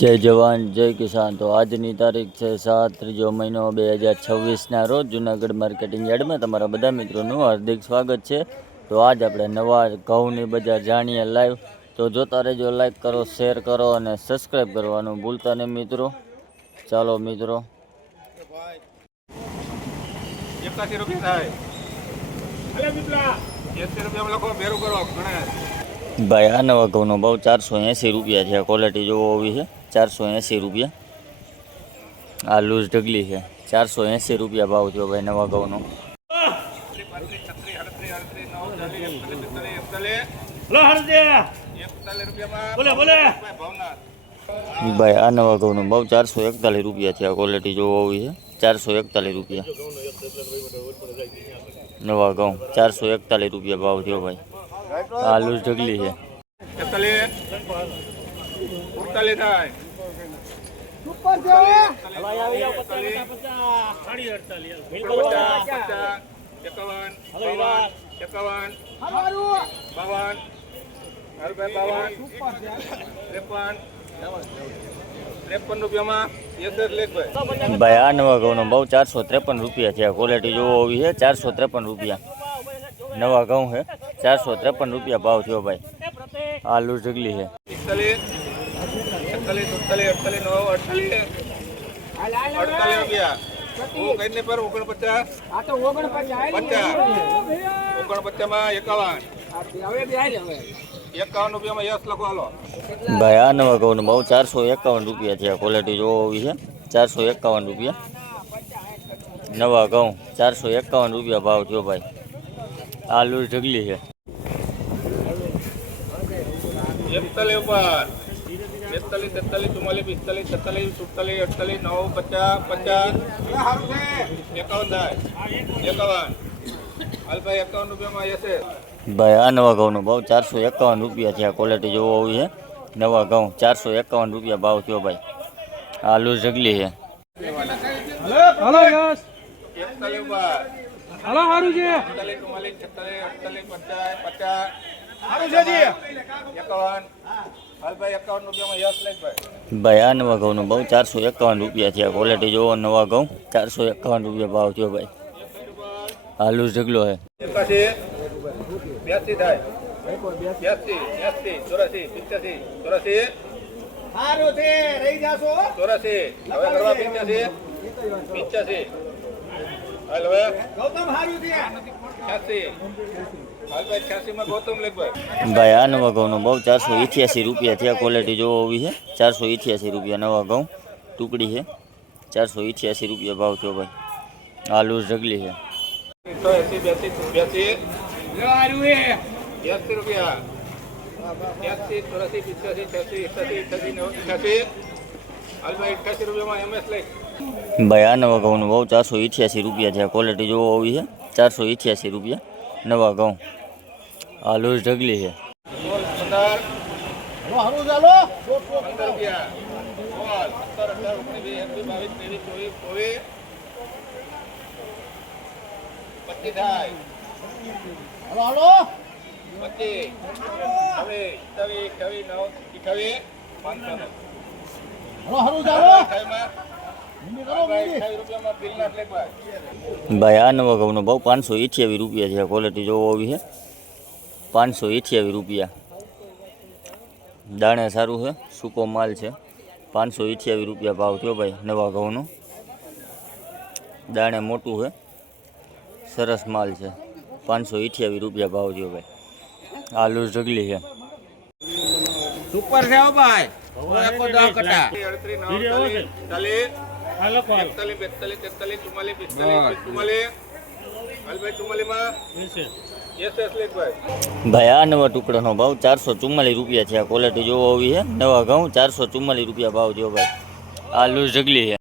જય જવાન જય કિસાન। તો આજની તારીખ છે 7 ત્રીજો મહિનો 2026ના રોજ જૂનાગઢ માર્કેટિંગ યાર્ડમાં તમારા બધા મિત્રોનું હાર્દિક સ્વાગત છે। તો આજ આપણે નવા ઘઉંની બજાર જાણીએ લાઈવ। તો જોતા રહેજો, લાઈક કરો, શેર કરો અને સબસ્ક્રાઈબ કરવાનું ભૂલતા નહીં મિત્રો। ચાલો મિત્રો, 81 રૂપિયા થાય। અલે મિત્રા 80 રૂપિયામાં લખો, ભેરું કરો ગણેશ ભાઈ। આ નવા ઘઉંનો ભાવ 480 રૂપિયા છે। ક્વોલિટી જોવો હોવી છે 480 રૂપિયા। આ લૂઝ ઢગલી છે 480 રૂપિયા ભાવ થયો ભાઈ નવા ઘઉંનો। ભાઈ આ નવા ઘઉંનો ભાવ 441 રૂપિયા છે। ક્વોલિટી જોવો હોવી છે 441 રૂપિયા નવા ઘઉં। 441 રૂપિયા ભાવ થયો ભાઈ। આ લૂઝ ઢગલી છે 48 થાય। ભાઈ આ નવા ઘઉંનો ભાવ 453 રૂપિયા છે। ક્વોલિટી જોવો હોવી છે 453 રૂપિયા નવા ઘઉં છે। 453 રૂપિયા ભાવ થયો ભાઈ। આ લૂઝ ઢગલી છે 51 રૂપિયામાં યસ લખો હાલો। ભાઈ આ નવા ઘઉંનો ભાવ 451 રૂપિયા છે। ક્વોલિટી જોવો હોવી છે 451 રૂપિયા નવા ઘઉં। 451 રૂપિયા ભાવ થયો ભાઈ। આ લૂઝ ઢગલી છે 41 ઉપર 42 43 44 45 46 47 48 50 50 51 હાલ ભાઈ 51 રૂપિયામાં યસે। ભાઈ આ નવા ઘઉંનો ભાવ 451 રૂપિયા છે। ક્વોલિટી જોવો હોવી છે નવા ઘઉં। 451 રૂપિયા ભાવ થયો ભાઈ। આ લૂઝ ઢગલી છે હાલો યસ 41 ઉપર હાલો હારું છે 46 48 50 હારું છે જી 51 હાલ ભાઈ 51 રૂપિયામાં યસ લઈ ભાઈ। ભાઈ આ નવા ઘઉંનો ભાવ 451 રૂપિયા છે। ક્વોલિટી જોવો નવા ઘઉં। 451 રૂપિયા ભાવ થયો ભાઈ। આ લૂઝ ઢગલો છે 82 થાય 82 84 85 84 હારું છે રહી જાશો 84 હવે કરવા 85 85 હાલ હવે ગૌતમ હારું છે 86 હાલ ભાઈ 86 માં ગૌતમ લેખ ભાઈ। ભાઈ આ નવા ઘઉંનો ભાવ 488 રૂપિયા થયા। ક્વોલિટી જોવો હોવી છે 488 રૂપિયા નવા ઘઉં। ટુકડી છે 488 રૂપિયા ભાવ થયો ભાઈ। આ લૂઝ ઢગલી છે 82 રૂપિયા 83 84 85 હાલ ભાઈ 88 રૂપિયામાં એમએસ લઈ ભાઈ આ નવા ઘઉંનો ભાવ 488 રૂપિયા છે। ક્વોલિટી જોવો હોવી છે 488 રૂપિયા નવા ઘઉં। આ લૂઝ ઢગલી છે 15 ભાઈ આ નવા ઘઉંનો ભાવ 528 રૂપિયા છે। ક્વોલિટી જોવો હોવી છે 528 રૂપિયા। દાણે સારું છે, સૂકો માલ છે। 528 રૂપિયા ભાવ થયો ભાઈ નવા ઘઉંનો। દાણે મોટું છે, સરસ માલ છે। 528 રૂપિયા ભાવ થયો ભાઈ। આ લૂઝ ઢગલી છે સુપર છે ભાઈ એકો 10 કટા 38 હાલ ભાઈ 44 માં ભાઈ આ નવા ટુકડાનો ભાવ 444 રૂપિયા છે। ક્વોલિટી જોવો હોવી છે નવા ઘઉં। 444 રૂપિયા ભાવ થયો ભાઈ। આ લૂઝ ઢગલી છે।